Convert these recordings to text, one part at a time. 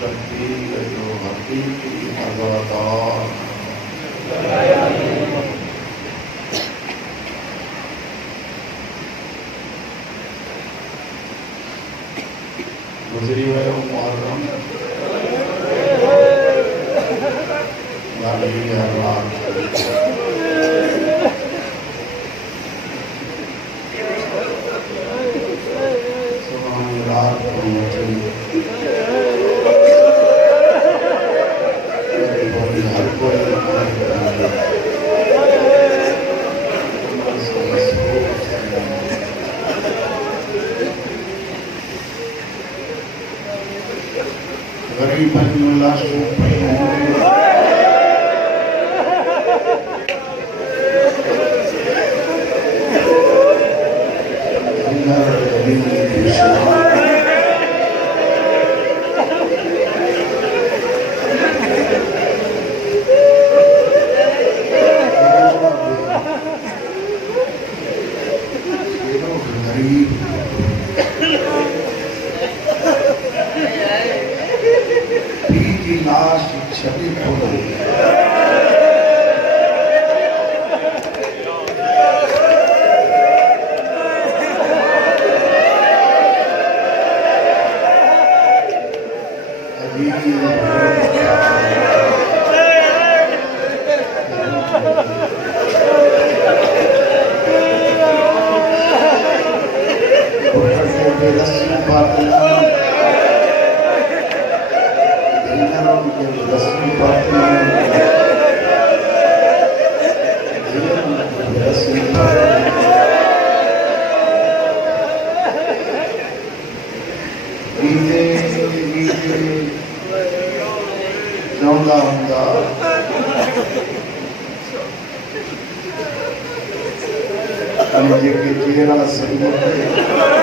शब्बीर जो हकीकी अज़ादार गुजरी हुए मुहर्रम यानी हर रात सुबह रात को हर कोई गरीब बनियोला लाश छवि खोलो जेके चेहरा संगत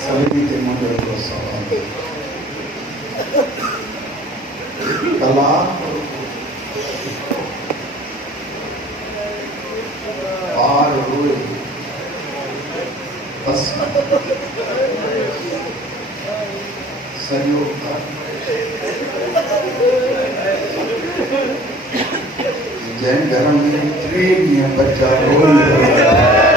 सभी के मुझे को सवाल कला पार हुए बस सहयोग का जैन धर्म में त्रिय बच्चा रोल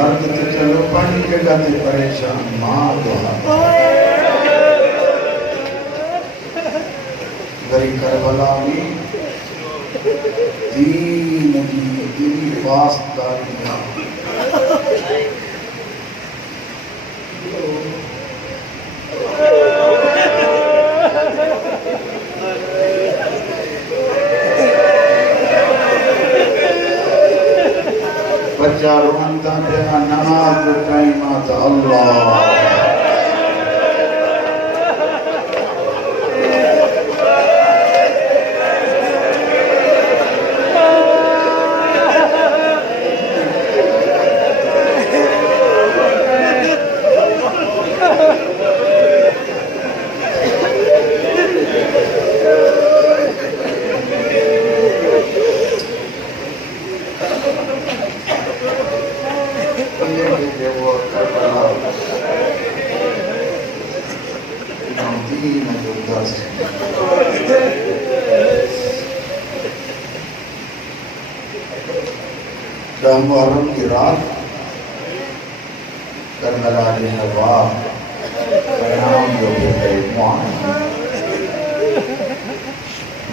मर्द तो चलो पानी के गाते परेशान माँ गरी करबला में दीन वास्तानिया बच्चा रोता तेरा नमाज टाइम आता अल्लाह मुहर्रम की रात करबला ने हवा परिणाम जो है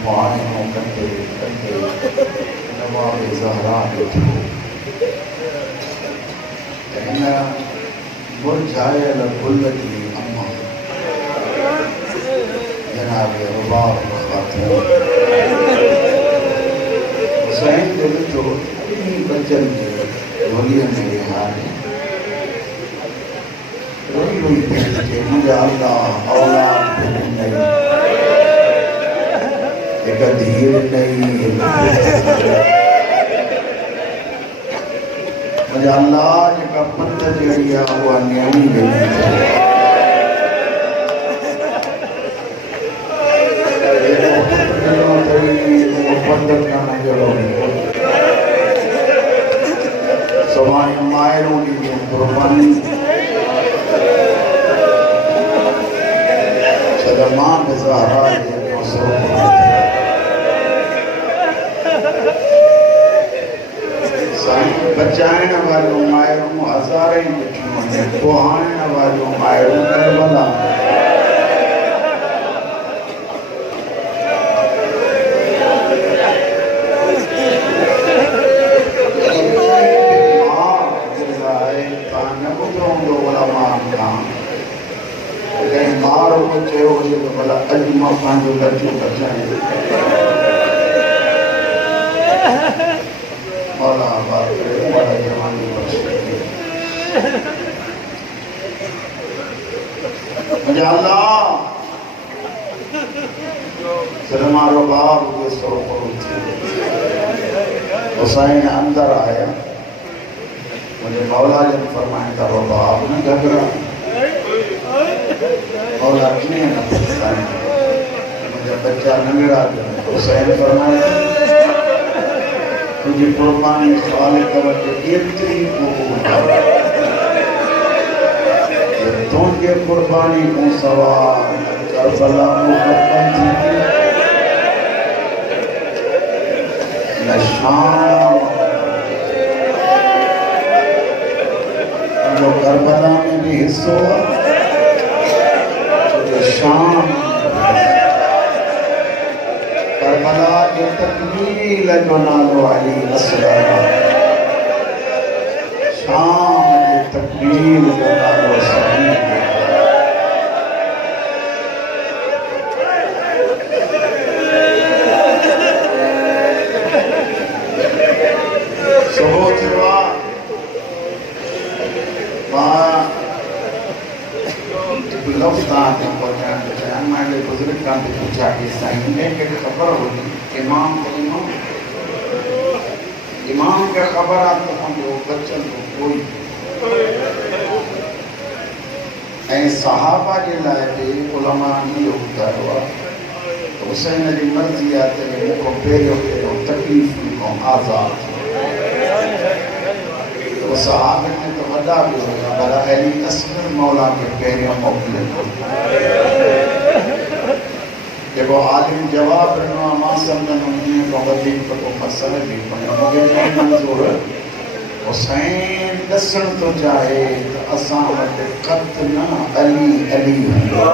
मुआने करते नवाब ज़हरा के मुरझायल गुल जी अम्मा जनाब रुबाब खातून हुसैन जो ॾिठो इन्हीं बचन जे ढोलीअ में विहारे रोई रोई पियो चए मुंहिंजा अल्लाह औलाद बि ॾिनई हिकु धीअ ॾिनई मुंहिंजा अल्लाह जेका पत जहिड़ी आहे उहा न्याणी ॾिनी सुभाणे मायरूं ॾींदियूं कुर्बानी छो मां बि ज़हरा जे साईं बचाइण वारियूं मायरूं हज़ारे ॾिठियूं आहिनि पोहाइण वारियूं मायरूं करबला चयो हुजे त भला अॼु मां पंहिंजो लठियूं बचायां मौला आबाद करे उहा जवानी बख़्शे मुंहिंजा अल्लाह सलमा रुबाब जे सोफ़ो थी हुसैन अंदर आया मुंहिंजे मौला जन फरमाइनि था रुबाब न घबरा मौला कीअं न पुछंदा मुंहिंजा बच्चा नंढड़ा हुसैन फरमाए तुंहिंजी कुर्बानी ख़ालिक वटि एतिरी क़बूल आहे तुंहिंजे कुर्बानी खां सवाइ करबला मुकम्मल थींदी न शाम तुंहिंजो करबला में बि हिसो आहे शाम करबला के तकमील जो नालो अली असग़र शाम के तकमील जो नालो सलीम सुबह थिया लफ्ज़ हमारे बुजुर्ग का भी पूछा कि साईं ने के खबर होगी इमाम के खबर आपको हम लोग बच्चन को कोई ऐं सहाबा जे लाइ बि उलमा इहो ॿुधायो आहे हुसैन जी मर्ज़ी आहे त मूंखां पहिरियों तकलीफ़ खां आज़ादु थियो सहाबनि में त वॾा बि हुया पर अली असगर मौला खे पहिरियों मोकिलियो जेको आलिम जवाब ॾिनो आहे मां सम्झंदुमि इन खां वधीक त को मसइलो बि कोन्हे मूंखे मंज़ूर हुसैन ॾसणु थो चाहे त असां वटि क़त न अली अली हूंदो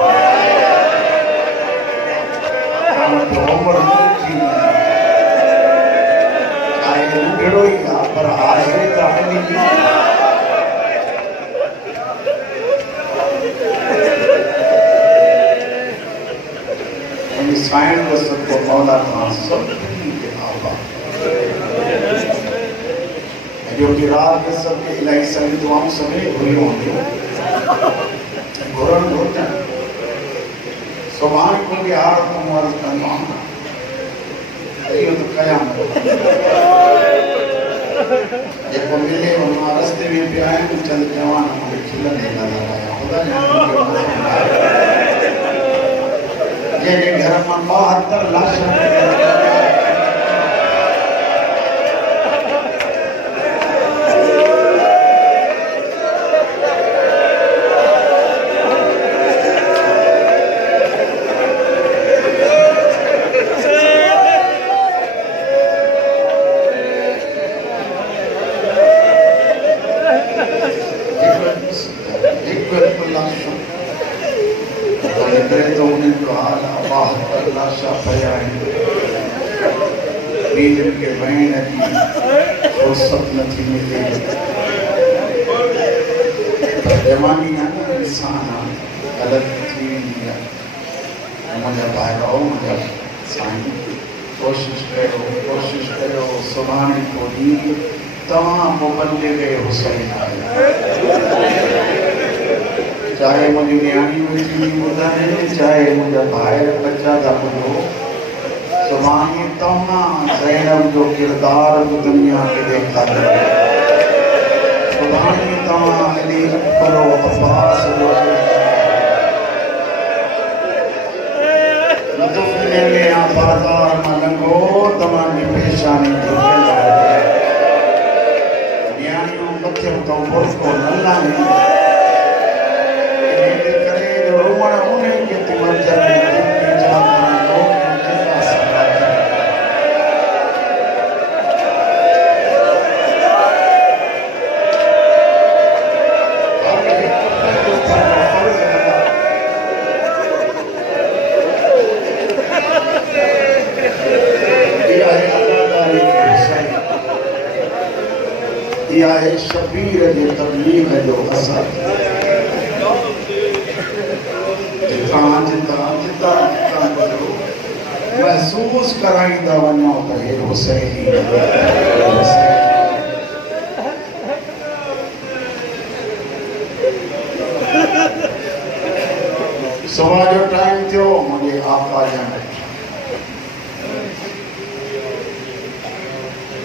उमिरि थी आहे नंढड़ो ई आहे पर आहे त अली साइण जो सदको मौला खां सभिनी खे आबाद जो कि रात में सबके इलाही सारी दुआऊं सभी घुरियूं हूंदियूं घुरण घुरजनि सुभाणे को बि हार तूं अर्ज़ु कंदो आहियां इहो त क़यामत जेको मिले मां रस्ते में पिया आहिनि चंद जवान मूंखे खिलंदे नज़र आया ख़ुदा जंहिंजे घर मां 72 लाश के बहन की फुर्सत न थी मिले बेमानी है ना इंसान गलत थी मुझे भाइयों मुझे साईं कोशिश करो सुभाणे को ॾींहुं तव्हां मुबल्लिग़ हुसैन आहियो चाहे मुझे न्याणी वेठी ॿुधनि चाहे मुझा भाई बच्चा था ॿुधो सुभाणे तव्हां ज़ैनब जो किरदार बि दुनिया खे ॾेखारियो सुभाणे तव्हां अली अकबर अब्बास जो लुत्फ़ में बाज़ार मां लंघो तव्हांजी पेशानी न्याणियूं मथे तो बुर्को न लाहे शबीर जे तबलीग जो असर महसूस कराईंदा वञो त हे हुसैनी सुबह जो टाइम थियो मुझे आका ॼण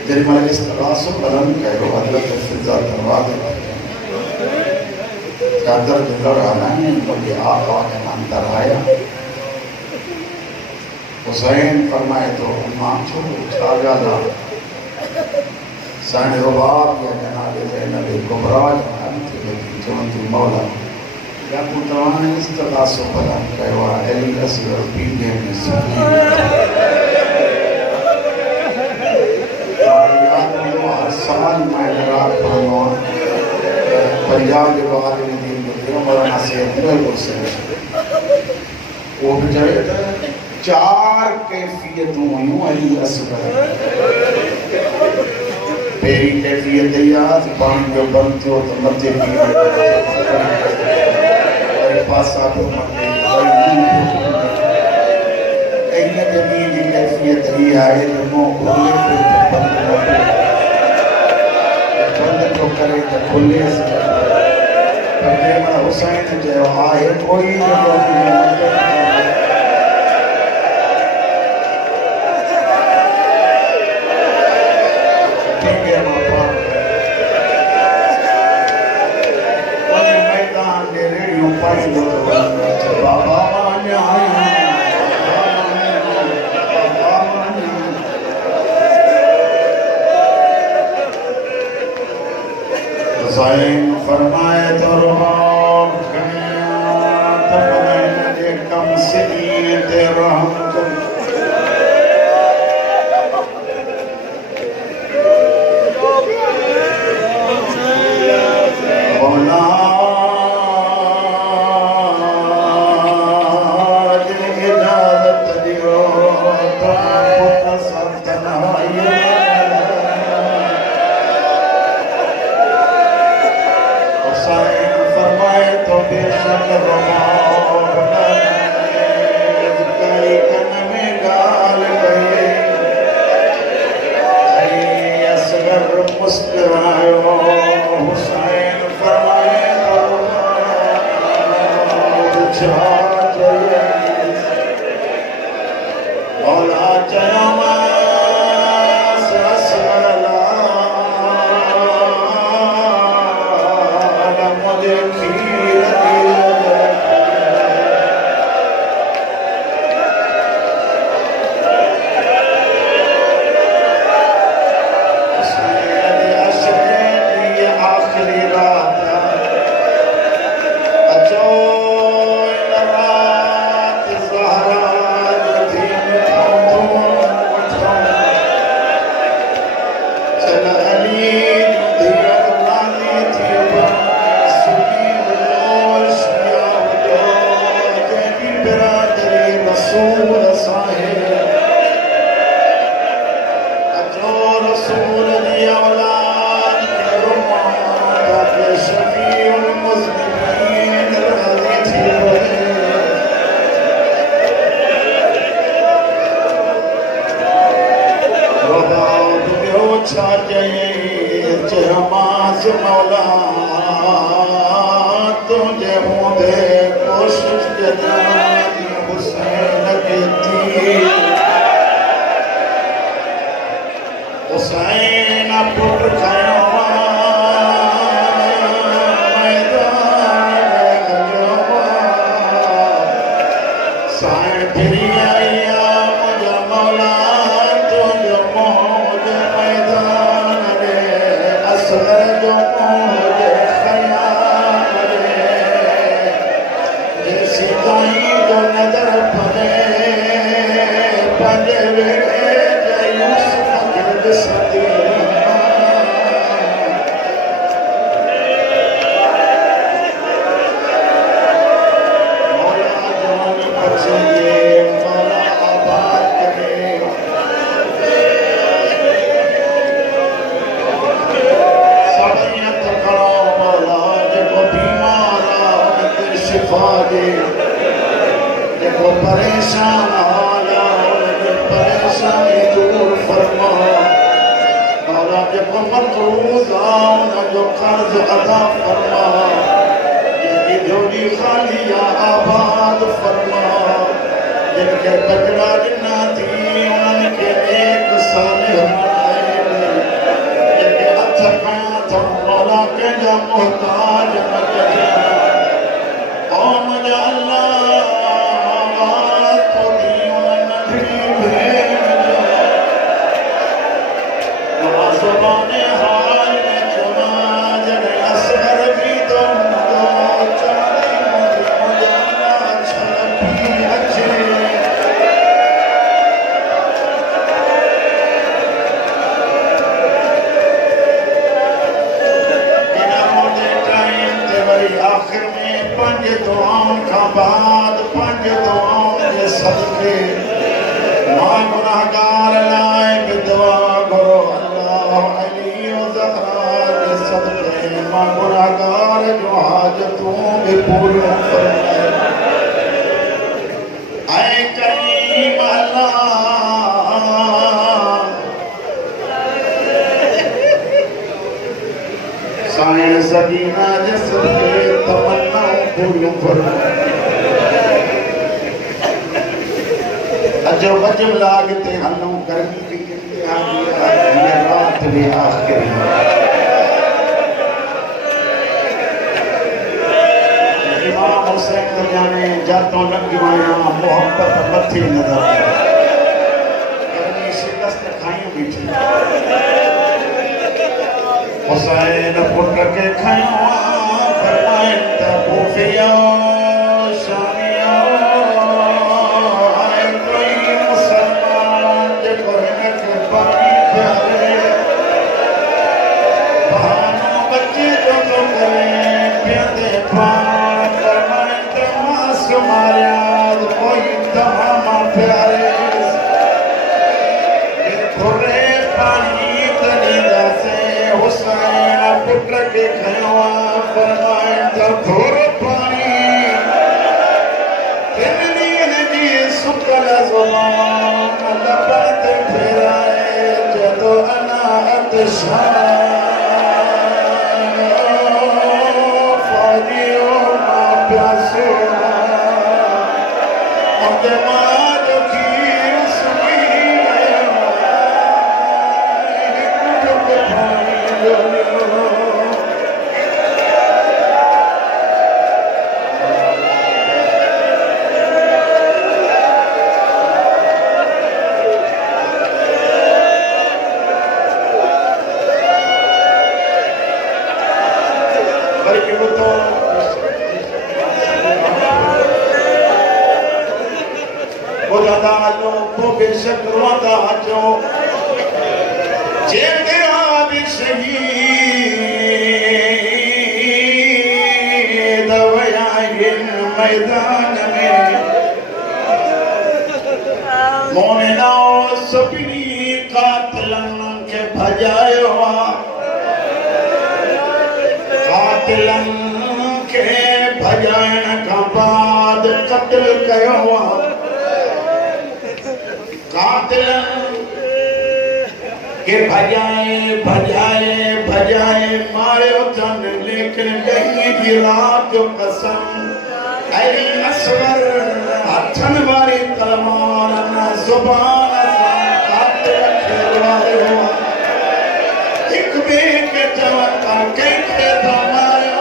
जेॾीमहिल इस्तग़ासो बुलंद कयो हज़रत फिज़ा दरवाज़े चादर जो घर हलाईं मुझे आका ॼण अंदर आया हुसैन फरमाए तो अम्मा छो छा ॻाल्हि आहे साईं रुबाब या जनाब ज़ैनब कुबरा चवनि मौला या को तव्हां इस्तग़ासो बुलंद कयो आहे अली असगर पीढ़े में साल मैं रात पढ़ो पंजाब के बाहर में दिन में मौलाना से वो भी चले चार कैफियतों हुयूं अली असगर पहली कैफियत याद पानी जो बंद थियो तो मथे पी पासा पे मथे एक जमी की कैफियत ही आए जो मुंह खोले तो करे तो खुले से पर हुसैन जो आहे कोई मैदान के रेडियो पाई बाबा हुसैन फरमाए तो रुबाब तमन्ना कम सिनीन ते रहम छा चई चरमास मौला तुझे मुंदे कोशिश जदानी हुसैन के थी हुसैन पुट खयो साइण फिरी आया मुझा मौला तुझो मौज मैदान रे असर जो मौज खयाल रे जैसी ताई जो नजर पड़े पंजे वेड़े जयूस मगरद सदी परेशान आला परेशानी दूर फरमा मौला जब मकरूज आओ जो कर्ज अदा फरमा जिनकी झोली खालिया आबाद फरमा जिनके बजरा जिन्ना थी उनके एक सालिह बनाए जिनके हथ पाया था मौला के जा मोहताज न करिया ओ मुझे अल्लाह आखिर में पंज दुआओं का बाद पंज दुआओं के सदके मां गुनाहगार लाए बिदवा करो अल्लाह अली और ज़हरा के सदके मां गुनाहगार जो हाजतों में पूरी फरमाए ऐ करीम अल्लाह साईं सदीना जसके तमन्ना पूरी फरमाए अजो बजब लागते हनों गर्मी की इंतहा ये रात भी आखिरी इमाम हुसैन को जाने जातों लगी माया मोहब्बत मथी नजर गर्मी शिकस्त खाई बैठी हुसैन पुट के खाया फरमाए तबूफिया शानिया आए कोई मुसलमान जे कोने के पानी प्यारे बहाना बच्चे जो तो करे प्यादे पान फरमाए तमास मारिया कोई तमामा प्यारे थोड़े पानी तनीदा से हुसैन पुत्र के खया फरमाए थोड़े पानी तेरी जी सुकल ज़ुबान लबत फिराए जदो अना अतशान फादियो मा प्यासो अदमाद की उसकी बेशक रोता जो जे तेरा भी शहीद वया मैदान में मोमिना सभी कातिलन के भजायो कातिलन के भजाइण का बाद कत्ल कयो कातिलन के भजाए भजाए भजाए मारे तन लेकिन नहीं की रात जो कसम अली असवर हथन वाली तलवार न जुबान साथ रखे वाले एक बे के जवान के मारे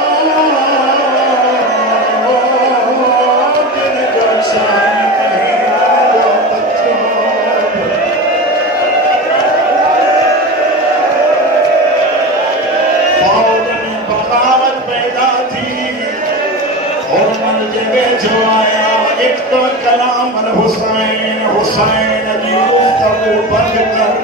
दिन जो जो आया एक तो कलाम अल हुसैन हुसैन जी गुफ्तगू बंद कर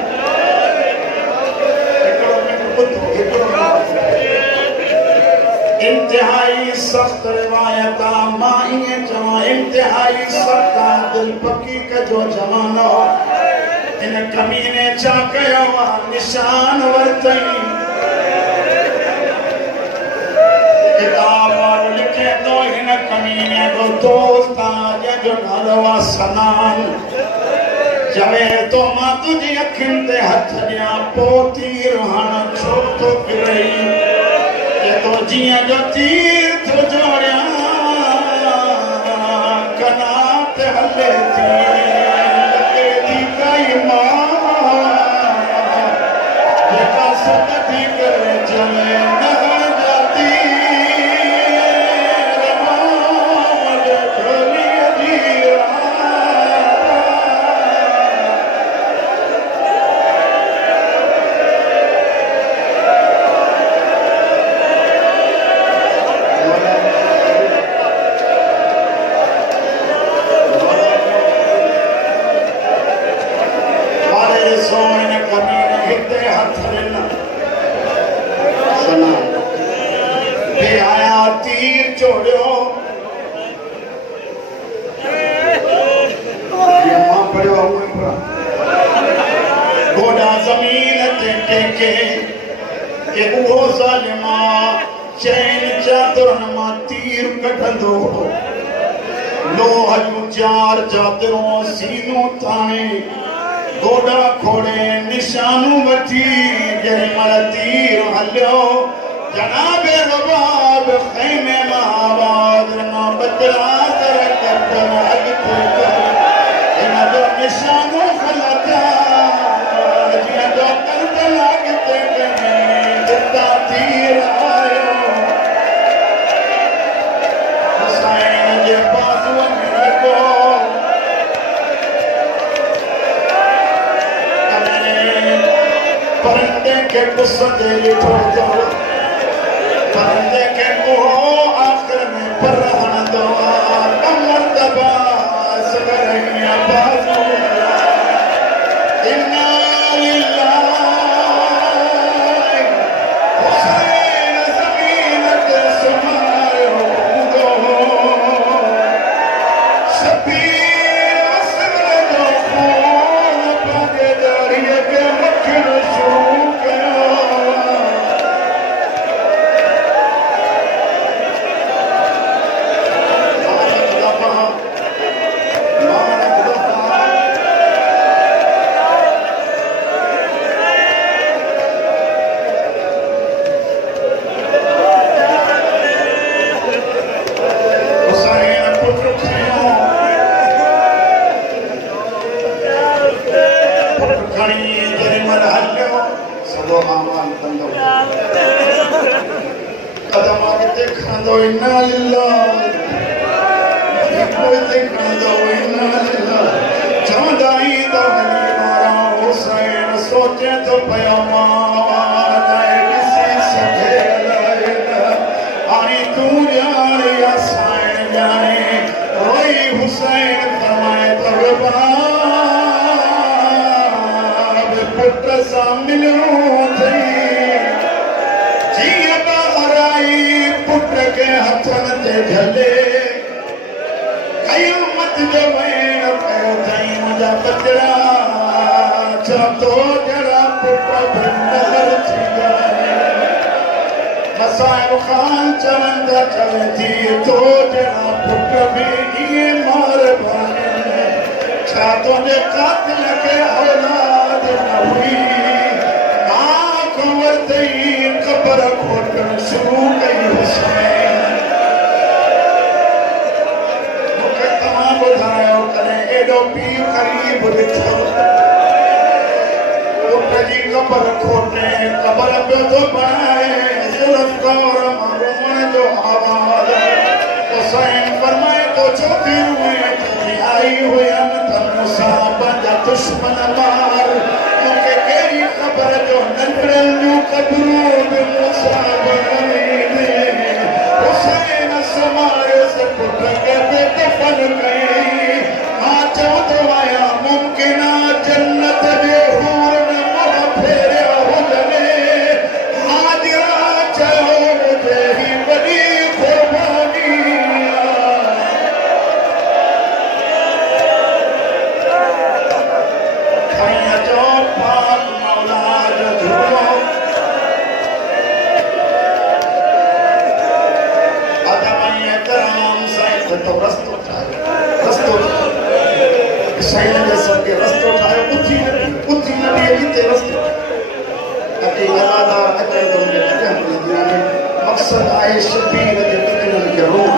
इंतहाई सख्त रिवायत माइए जमा इंतहाई सख्त दिल पकी का जो जमानो इन कमीने चा कयो निशान वरतई किताब लिखे तो इन कमीने को दोस्त आज जो नालवा सनान जवे तो मां तुझी अखिन ते हथ दिया पोती रुहान छो तो गिरई ये तो जिया जो तीर तो जोड़िया कनात हले थी लगे थी कई मां जेका सदी करे चले चार चादरों सीनों ताने गोड़ा खोड़े निशानों बची जरिमल तीर हल्यो जनाबे रबाब खैमे महाबाद ना बचरा सर करतन अग पुकर इन दो निशानों खलता जिन दो करतन अग पुकर जिता तीर आयो हुसैन जे बाजू में परंदे के कुसदे लिखो दो परंदे के को आखिर में परहन दो कमर दबा सगरिया बाजू इन्ना लिल्लाह हुसैन ज़मीन के सुमाए हो शबीर असर जो खून पागे दरिया के मक्खन सोचे तो पया आई तू जाने या साइन जाने वही हुसैन फरमाए तब पुत्र सा मिलूं थी जिया बाहर आई पुत्र के हथन ते झले कयामत जो वेण कयो थई मुंहिंजा बचड़ा छा तो जरा पुत्र भंडार थी मसाइब खान चवंदा चवे थी तो जरा पुत्र भी ये मार भाने छा तुझे कातिल के औलाद न हुई पर खोटे कबर पे तो बनाए जुल्फ और मरूम जो आवाज हुसैन फरमाए तो जो फिर हुए तेरी आई हुई हम मुसाब जा दुश्मन मार क्योंकि तेरी खबर जो नंदरल न्यू कबरों में मुसाब हुसैन समारे से पुट के दफन गई हाँ चो तो आया मुमकिन जन्नत दे हूर न मोह फेरिया हो जने हाजिरा चलो मुझे ही बड़ी कुर्बानी खैया जो पाक मौला जो झूलो अदमाए कराम साईं तो रस्तो सैन जे सबके रस्तो ठाहियो बुद्धि नबी जी ते रस्तो अके अदादार अके तुम के लॻनि मक़सद आहे शबीर जे टुकड़नि खे रोण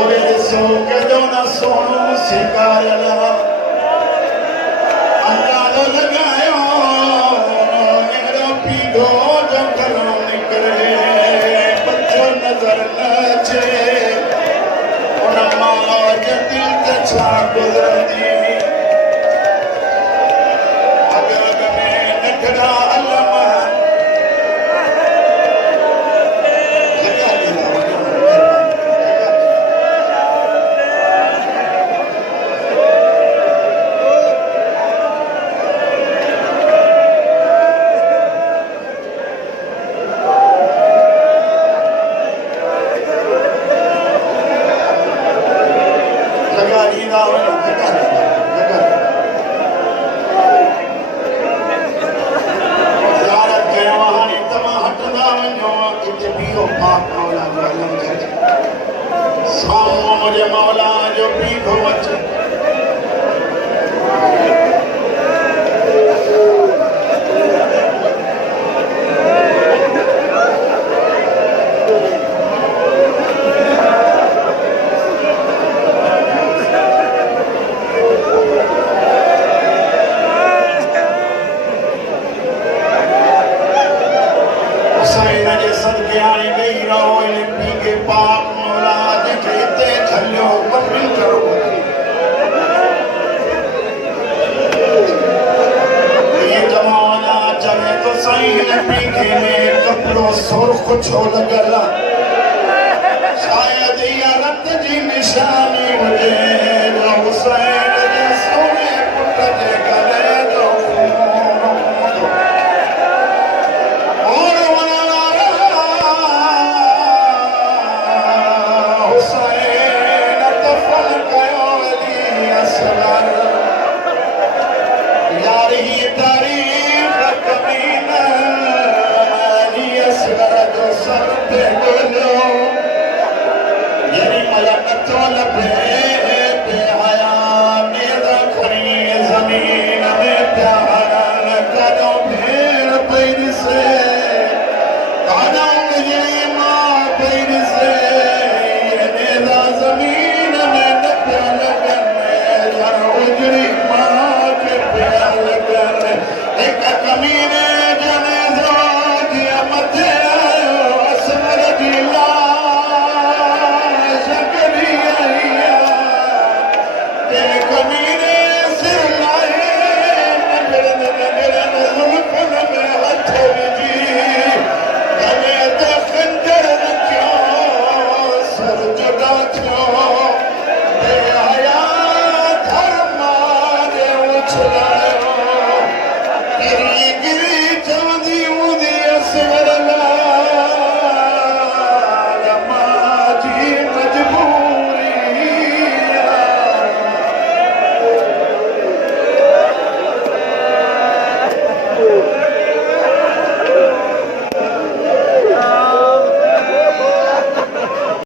ओरे ॾिसो केॾो न सोनो सिंगारियल अंदाज़ो लॻायो अहिड़ो पीघो जो गलो निकिरे बचो नज़र न अचे उन मौज दिल ते छा गुज़रंदी अॻ में नंढड़ा अलम मुझे मौला जो पीघो अचे हुसैन जे सदके हाणे ॾेई रहो इन पीघे पाक मौला जंहिंखे झलियो बदली करो ये जमाना चवे तो साईं पीघे में कपिड़ो सुर्ख छो लॻल शायदि